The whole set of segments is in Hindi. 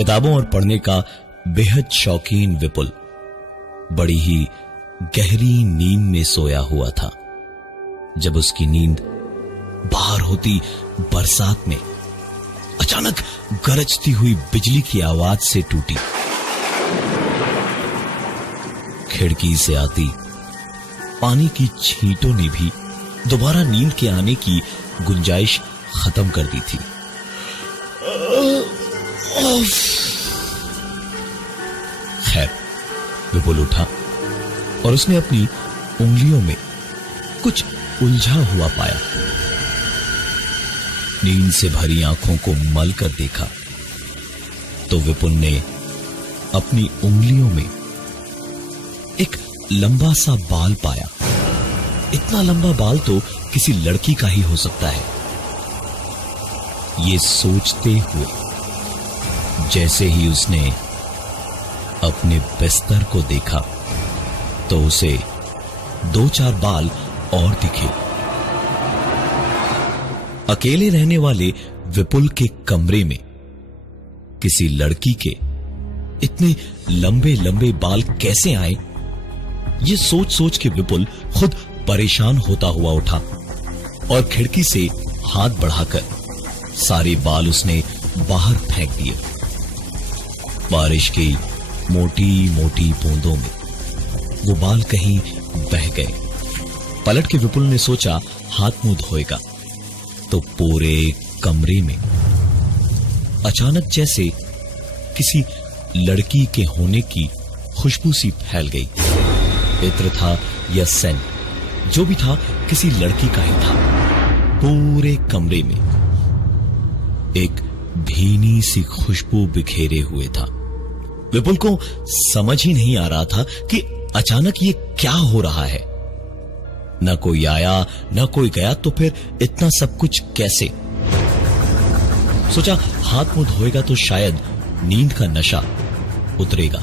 किताबों और पढ़ने का बेहद शौकीन विपुल बड़ी ही गहरी नींद में सोया हुआ था जब उसकी नींद बाहर होती बरसात में अचानक गरजती हुई बिजली की आवाज से टूटी। खिड़की से आती पानी की छींटों ने भी दोबारा नींद के आने की गुंजाइश खत्म कर दी थी। खैर, विपुल उठा और उसने अपनी उंगलियों में कुछ उलझा हुआ पाया। नींद से भरी आंखों को मल कर देखा तो विपुल ने अपनी उंगलियों में एक लंबा सा बाल पाया। इतना लंबा बाल तो किसी लड़की का ही हो सकता है। ये सोचते हुए जैसे ही उसने अपने बिस्तर को देखा तो उसे 2-4 बाल और दिखे। अकेले रहने वाले विपुल के कमरे में किसी लड़की के इतने लंबे लंबे बाल कैसे आए, ये सोच सोच के विपुल खुद परेशान होता हुआ उठा और खिड़की से हाथ बढ़ाकर सारे बाल उसने बाहर फेंक दिए। बारिश की मोटी मोटी बूंदों में वो बाल कहीं बह गए। पलट के विपुल ने सोचा हाथ मुंह धोएगा तो पूरे कमरे में अचानक जैसे किसी लड़की के होने की खुशबू सी फैल गई। इत्र था या सेंट, जो भी था किसी लड़की का ही था। पूरे कमरे में एक भीनी सी खुशबू बिखेरे हुए था। विपुल को समझ ही नहीं आ रहा था कि अचानक ये क्या हो रहा है। न कोई आया न कोई गया, तो फिर इतना सब कुछ कैसे? सोचा हाथ मुंह धोएगा तो शायद नींद का नशा उतरेगा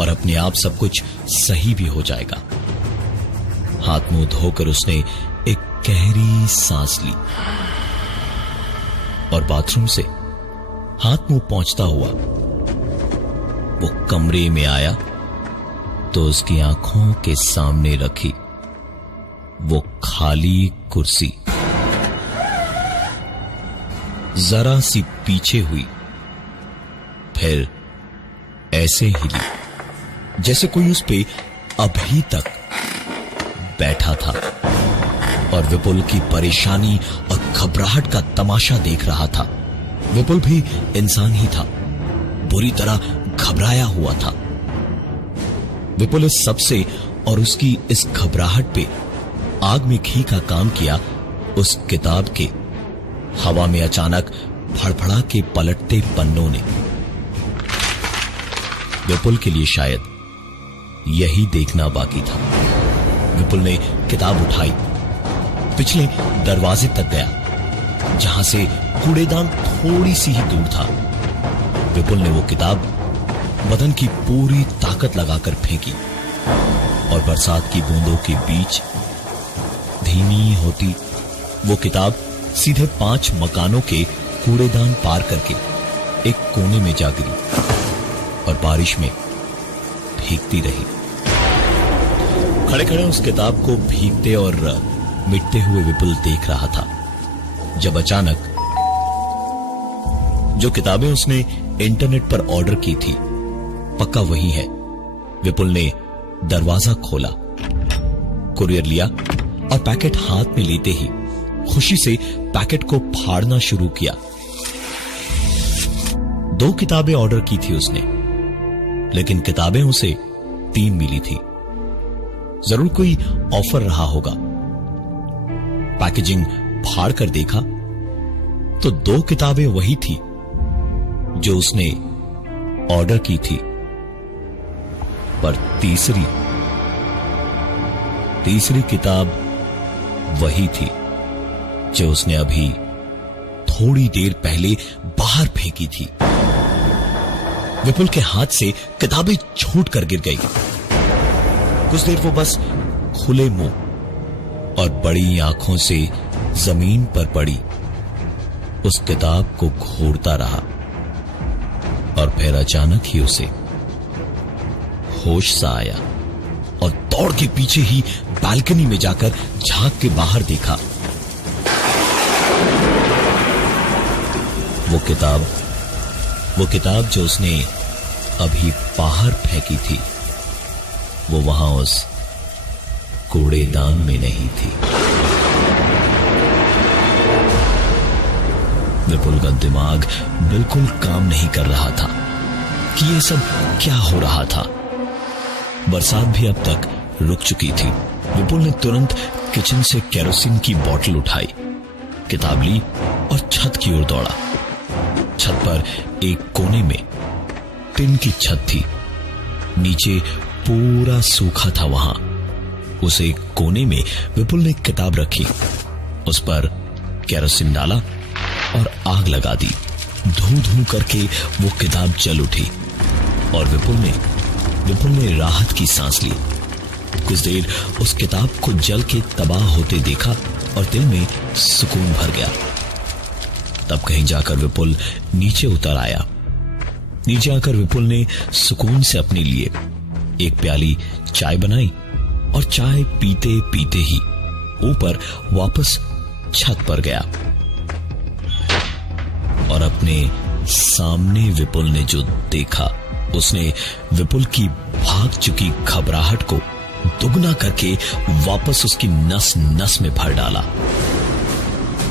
और अपने आप सब कुछ सही भी हो जाएगा। हाथ मुंह धोकर उसने एक गहरी सांस ली और बाथरूम से हाथ मुंह पोंछता हुआ वो कमरे में आया तो उसकी आंखों के सामने रखी वो खाली कुर्सी जरा सी पीछे हुई, फिर ऐसे हिली जैसे कोई उस पे अभी तक बैठा था और विपुल की परेशानी और घबराहट का तमाशा देख रहा था। विपुल भी इंसान ही था, बुरी तरह घबराया हुआ था। विपुल इस सबसे और उसकी इस घबराहट पे आग में घी का काम किया। उस किताब के हवा में अचानक फड़फड़ा के पलटते पन्नों ने विपुल के लिए शायद यही देखना बाकी था। विपुल ने किताब उठाई, पिछले दरवाजे तक गया जहां से कूड़ेदान थोड़ी सी ही दूर था। विपुल ने वो किताब बदन की पूरी ताकत लगाकर फेंकी और बरसात की बूंदों के बीच धीमी होती वो किताब सीधे 5 मकानों के कूड़ेदान पार करके एक कोने में जा गिरी और बारिश में भीगती रही। खड़े खड़े उस किताब को भीगते और मिटते हुए विपुल देख रहा था जब अचानक जो किताबें उसने इंटरनेट पर ऑर्डर की थी पक्का वही है। विपुल ने दरवाजा खोला, कुरियर लिया और पैकेट हाथ में लेते ही खुशी से पैकेट को फाड़ना शुरू किया। 2 किताबें ऑर्डर की थी उसने, लेकिन किताबें उसे 3 मिली थी। जरूर कोई ऑफर रहा होगा। पैकेजिंग फाड़ कर देखा तो 2 किताबें वही थी जो उसने ऑर्डर की थी, पर तीसरी किताब वही थी जो उसने अभी थोड़ी देर पहले बाहर फेंकी थी। विपुल के हाथ से किताबें छूट कर गिर गई। कुछ देर वो बस खुले मुंह और बड़ी आंखों से जमीन पर पड़ी उस किताब को घूरता रहा। और फिर अचानक ही उसे होश सा आया और दौड़ के पीछे ही बालकनी में जाकर झांक के बाहर देखा। वो किताब जो उसने अभी बाहर फेंकी थी, वो वहां उस कूड़ेदान में नहीं थी। विपुल का दिमाग बिल्कुल काम नहीं कर रहा था कि ये सब क्या हो रहा था। बरसात भी अब तक रुक चुकी थी। विपुल ने तुरंत किचन से केरोसिन की बोतल उठाई, किताब ली और छत की ओर दौड़ा। छत पर एक कोने में टिन की छत थी, नीचे पूरा सूखा था। वहां उस एक कोने में विपुल ने किताब रखी, उस पर केरोसिन डाला और आग लगा दी। धू धू करके वो किताब जल उठी और विपुल ने राहत की सांस ली। कुछ देर उस किताब को जल के तबाह होते देखा और दिल में सुकून भर गया। तब कहीं जाकर विपुल नीचे उतर आया। नीचे आकर विपुल ने सुकून से अपने लिए एक प्याली चाय बनाई और चाय पीते पीते ही ऊपर वापस छत पर गया और अपने सामने विपुल ने जो देखा, उसने विपुल की भाग चुकी घबराहट को दुगना करके वापस उसकी नस नस में भर डाला।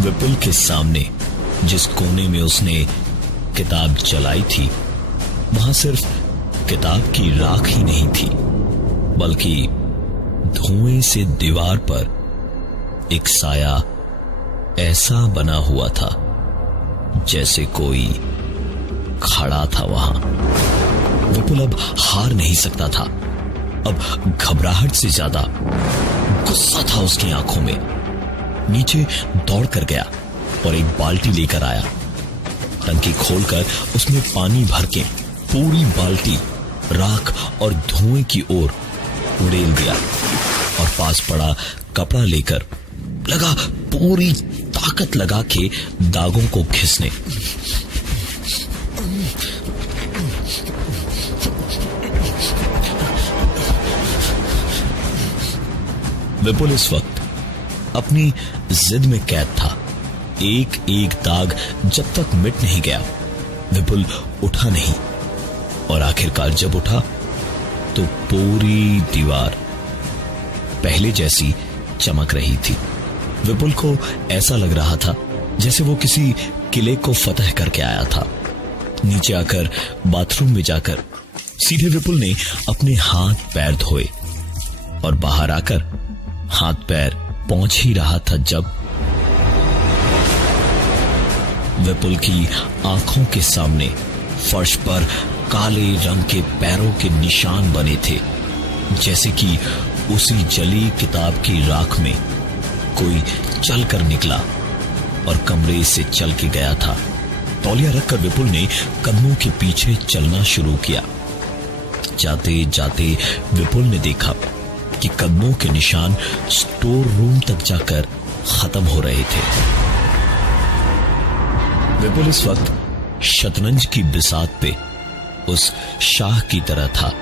विपुल के सामने जिस कोने में उसने किताब जलाई थी, वहां सिर्फ किताब की राख ही नहीं थी, बल्कि धुएं से दीवार पर एक साया ऐसा बना हुआ था जैसे कोई खड़ा था वहां। विपुल अब हार नहीं सकता था। अब घबराहट से ज्यादा गुस्सा था उसकी आंखों में। नीचे दौड़ कर गया और एक बाल्टी लेकर आया। टंकी खोलकर उसमें पानी भर के पूरी बाल्टी राख और धुएं की ओर उड़ेल दिया और पास पड़ा कपड़ा लेकर लगा पूरी ताकत लगा के दागों को घिसने। विपुल इस वक्त अपनी जिद में कैद था। एक एक दाग जब तक मिट नहीं गया, विपुल उठा नहीं और आखिरकार जब उठा तो पूरी दीवार पहले जैसी चमक रही थी। विपुल को ऐसा लग रहा था जैसे वो किसी किले को फतह करके आया था। नीचे आकर बाथरूम में जाकर सीधे विपुल ने अपने हाथ पैर धोए और बाहर आकर हाथ पैर पहुंच ही रहा था जब विपुल की आंखों के सामने फर्श पर काले रंग के पैरों के निशान बने थे, जैसे कि उसी जली किताब की राख में कोई चलकर निकला और कमरे से चल के गया था। तौलिया रखकर विपुल ने कदमों के पीछे चलना शुरू किया। जाते जाते विपुल ने देखा कि कदमों के निशान स्टोर रूम तक जाकर खत्म हो रहे थे। विपुल इस वक्त शतरंज की बिसात पे उस शाह की तरह था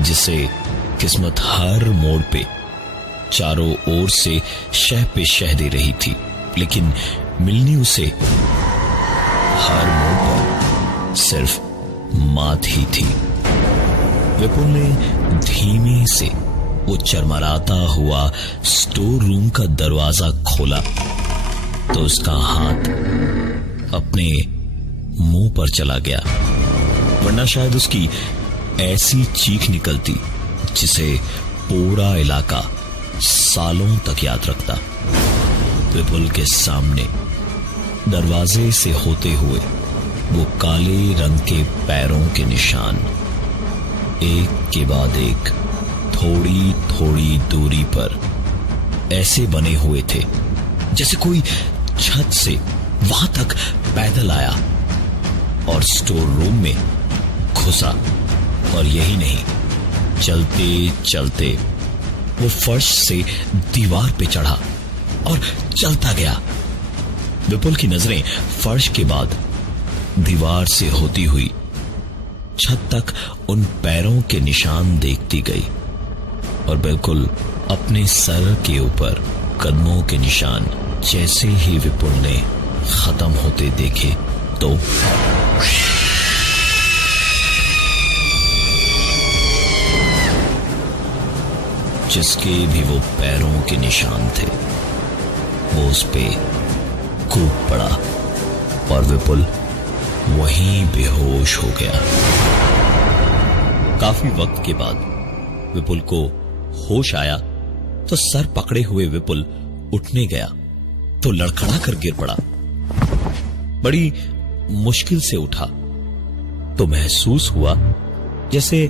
जिसे किस्मत हर मोड़ पे चारों ओर से शह पे शह दे रही थी, लेकिन मिलनी उसे हर मोड़ पर सिर्फ मात ही थी। विपुल ने धीमे से वो चरमराता हुआ स्टोर रूम का दरवाजा खोला तो उसका हाथ अपने मुंह पर चला गया, वरना शायद उसकी ऐसी चीख निकलती जिसे पूरा इलाका सालों तक याद रखता। विपुल के सामने दरवाजे से होते हुए वो काले रंग के पैरों के निशान एक के बाद एक थोड़ी थोड़ी दूरी पर ऐसे बने हुए थे जैसे कोई छत से वहां तक पैदल आया और स्टोर रूम में घुसा। और यही नहीं, चलते चलते वो फर्श से दीवार पे चढ़ा और चलता गया। विपुल की नजरें फर्श के बाद दीवार से होती हुई छत तक उन पैरों के निशान देखती गई और बिल्कुल अपने सर के ऊपर कदमों के निशान जैसे ही विपुल ने खत्म होते देखे तो जिसके भी वो पैरों के निशान थे वो उस पे कूद पड़ा और विपुल वहीं बेहोश हो गया। काफी वक्त के बाद विपुल को होश आया तो सर पकड़े हुए विपुल उठने गया तो लड़खड़ा कर गिर पड़ा। बड़ी मुश्किल से उठा तो महसूस हुआ जैसे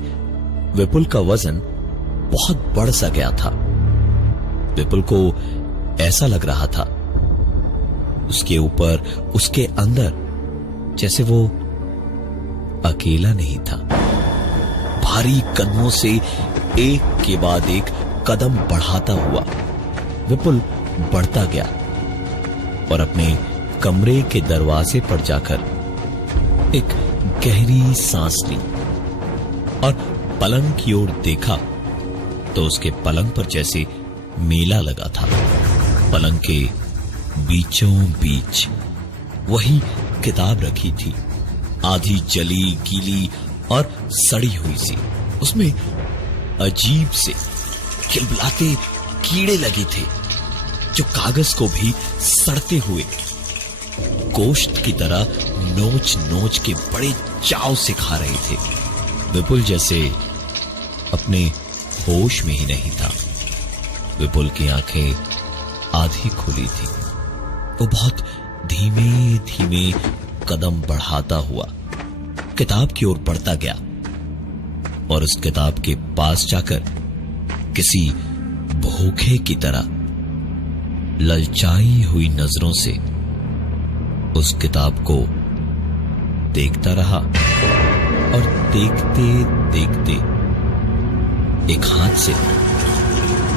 विपुल का वजन बहुत बढ़ सा गया था। विपुल को ऐसा लग रहा था उसके ऊपर, उसके अंदर जैसे वो अकेला नहीं था। भारी कदमों से एक के बाद एक कदम बढ़ाता हुआ विपुल बढ़ता गया और अपने कमरे के दरवाजे पर जाकर एक गहरी सांस ली और पलंग की ओर देखा तो उसके पलंग पर जैसे मेला लगा था। पलंग के बीचों बीच वही किताब रखी थी, आधी जली गीली और सड़ी हुई सी। उसमें अजीब से खिलबिलाते कीड़े लगे थे जो कागज को भी सड़ते हुए गोश्त की तरह नोच नोच के बड़े चाव से खा रहे थे। विपुल जैसे अपने होश में ही नहीं था। विपुल की आंखें आधी खुली थी। वो बहुत धीमे धीमे कदम बढ़ाता हुआ किताब की ओर बढ़ता गया और उस किताब के पास जाकर किसी भूखे की तरह ललचाई हुई नजरों से उस किताब को देखता रहा और देखते देखते एक हाथ से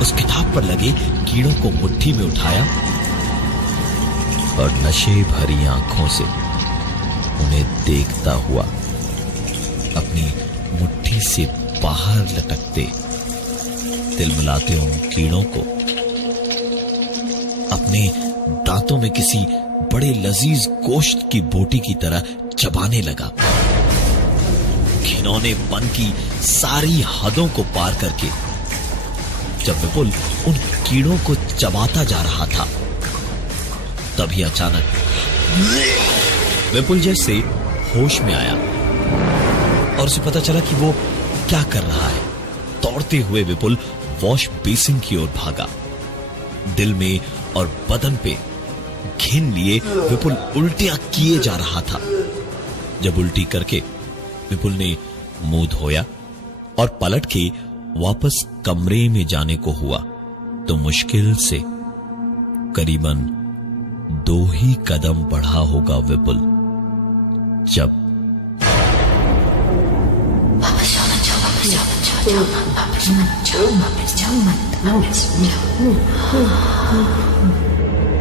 उस किताब पर लगे कीड़ों को मुट्ठी में उठाया और नशे भरी आंखों से उन्हें देखता हुआ अपनी मुट्ठी से बाहर लटकते तिलमिलाते उन कीड़ों को अपने दांतों में किसी बड़े लजीज गोश्त की बोटी की तरह चबाने लगा। घिनौनेपन की सारी हदों को पार करके जब विपुल उन कीड़ों को चबाता जा रहा था तभी अचानक विपुल जैसे होश में आया और उसे पता चला कि वो क्या कर रहा है। दौड़ते हुए विपुल वॉश बेसिन की ओर भागा। दिल में और बदन पे घिन लिए विपुल उल्टियां किए जा रहा था। जब उल्टी करके विपुल ने मुंह धोया और पलट के वापस कमरे में जाने को हुआ तो मुश्किल से करीबन 2 ही कदम बढ़ा होगा विपुल जब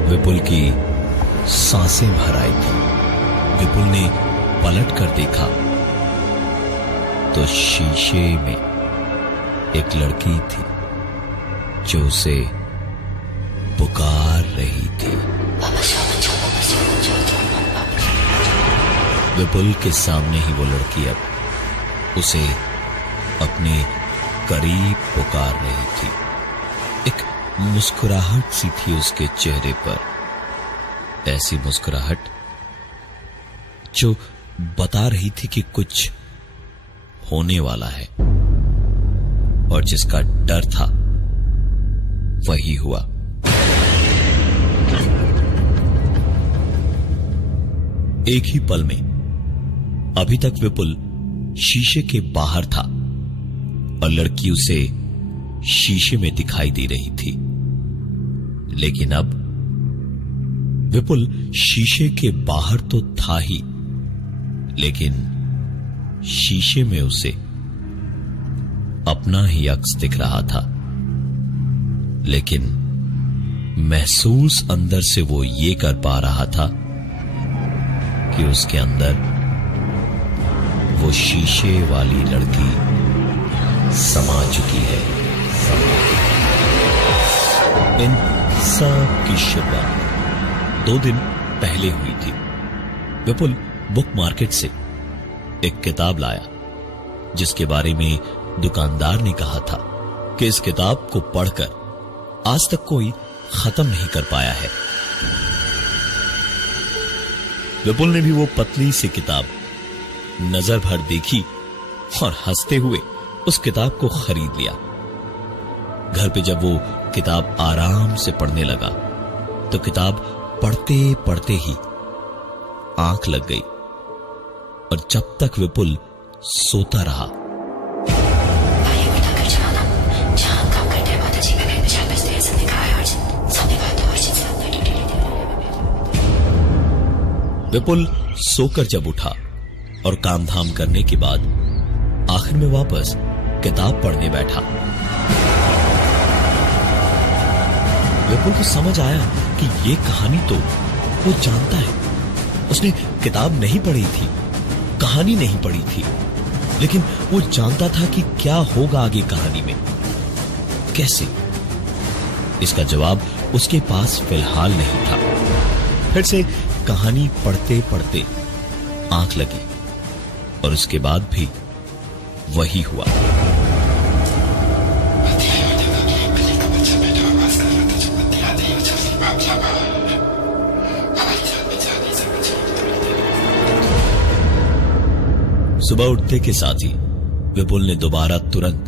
विपुल की सांसें भर आई थी। विपुल ने पलट कर देखा तो शीशे में एक लड़की थी जो उसे पुकार रही थी। विपुल के सामने ही वो लड़की अब उसे अपने करीब पुकार रही थी। एक मुस्कुराहट सी थी उसके चेहरे पर, ऐसी मुस्कुराहट जो बता रही थी कि कुछ होने वाला है और जिसका डर था वही हुआ। एक ही पल में अभी तक विपुल शीशे के बाहर था और लड़की उसे शीशे में दिखाई दे रही थी, लेकिन अब विपुल शीशे के बाहर तो था ही, लेकिन शीशे में उसे अपना ही अक्स दिख रहा था। लेकिन महसूस अंदर से वो ये कर पा रहा था कि उसके अंदर वो शीशे वाली लड़की समा चुकी है। इन सब की शुरुआत 2 दिन पहले हुई थी। विपुल बुक मार्केट से एक किताब लाया जिसके बारे में दुकानदार ने कहा था कि इस किताब को पढ़कर आज तक कोई खत्म नहीं कर पाया है। विपुल ने भी वो पतली सी किताब नजर भर देखी और हंसते हुए उस किताब को खरीद लिया। घर पे जब वो किताब आराम से पढ़ने लगा तो किताब पढ़ते पढ़ते ही आंख लग गई और जब तक विपुल सोता रहा विपुल सोकर जब उठा और काम धाम करने के बाद आखिर में वापस किताब पढ़ने बैठा। विपुल को समझ आया कि ये कहानी तो वो जानता है। उसने किताब नहीं पढ़ी थी, कहानी नहीं पढ़ी थी, लेकिन वो जानता था कि क्या होगा आगे कहानी में। कैसे? इसका जवाब उसके पास फिलहाल नहीं था। फिर से कहानी पढ़ते पढ़ते आंख लगी और उसके बाद भी वही हुआ। सुबह उठते के साथ ही विपुल ने दोबारा तुरंत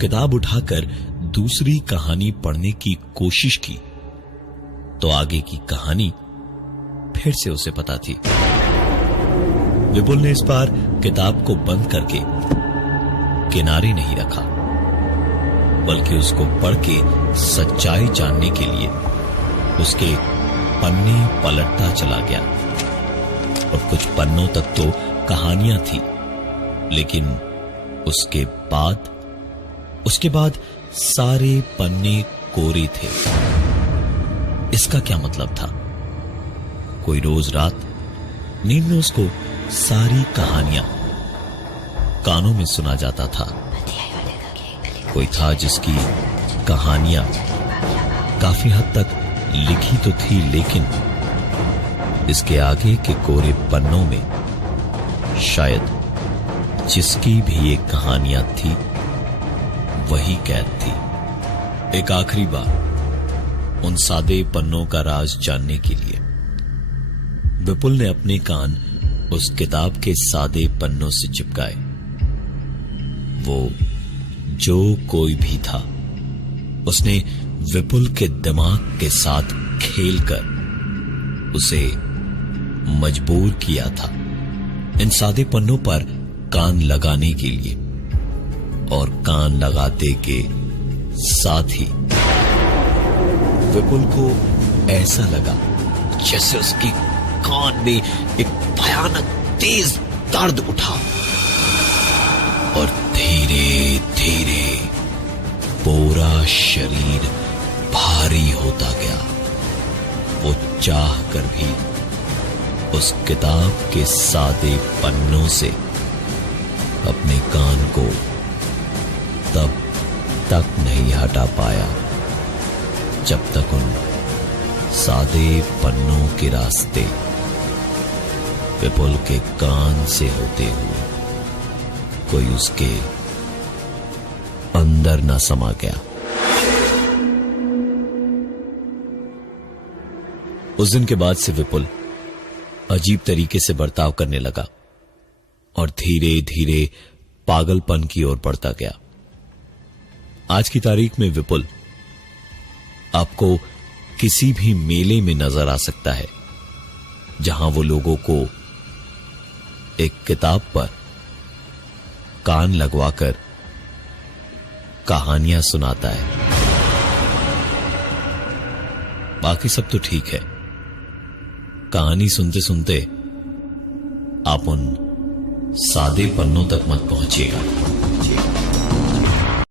किताब उठाकर दूसरी कहानी पढ़ने की कोशिश की तो आगे की कहानी फिर से उसे पता थी। विपुल ने इस बार किताब को बंद करके किनारे नहीं रखा, बल्कि उसको पढ़ के सच्चाई जानने के लिए उसके पन्ने पलटता चला गया। और कुछ पन्नों तक तो कहानियां थी, लेकिन उसके बाद सारे पन्ने कोरे थे। इसका क्या मतलब था? कोई रोज रात नींद में उसको सारी कहानियां कानों में सुना जाता था। कोई था जिसकी कहानियां काफी हद तक लिखी तो थी, लेकिन इसके आगे के कोरे पन्नों में शायद जिसकी भी एक कहानियां थी वही कैद थी। एक आखिरी बार उन सादे पन्नों का राज जानने के लिए विपुल ने अपने कान उस किताब के सादे पन्नों से चिपकाए। वो जो कोई भी था, उसने विपुल के दिमाग के साथ खेलकर उसे मजबूर किया था इन सादे पन्नों पर कान लगाने के लिए। और कान लगाते के साथ ही विपुल को ऐसा लगा जैसे उसके कान में एक भयानक तेज दर्द उठा और धीरे धीरे पूरा शरीर भारी होता गया। वो चाह कर भी उस किताब के सादे पन्नों से अपने कान को तब तक नहीं हटा पाया जब तक उन सादे पन्नों के रास्ते विपुल के कान से होते हुए कोई उसके अंदर न समा गया। उस दिन के बाद से विपुल अजीब तरीके से बर्ताव करने लगा और धीरे धीरे पागलपन की ओर बढ़ता गया। आज की तारीख में विपुल आपको किसी भी मेले में नजर आ सकता है जहां वो लोगों को एक किताब पर कान लगवाकर कहानियां सुनाता है। बाकी सब तो ठीक है, कहानी सुनते सुनते आप उन सादे पन्नों तक मत पहुंचिएगा।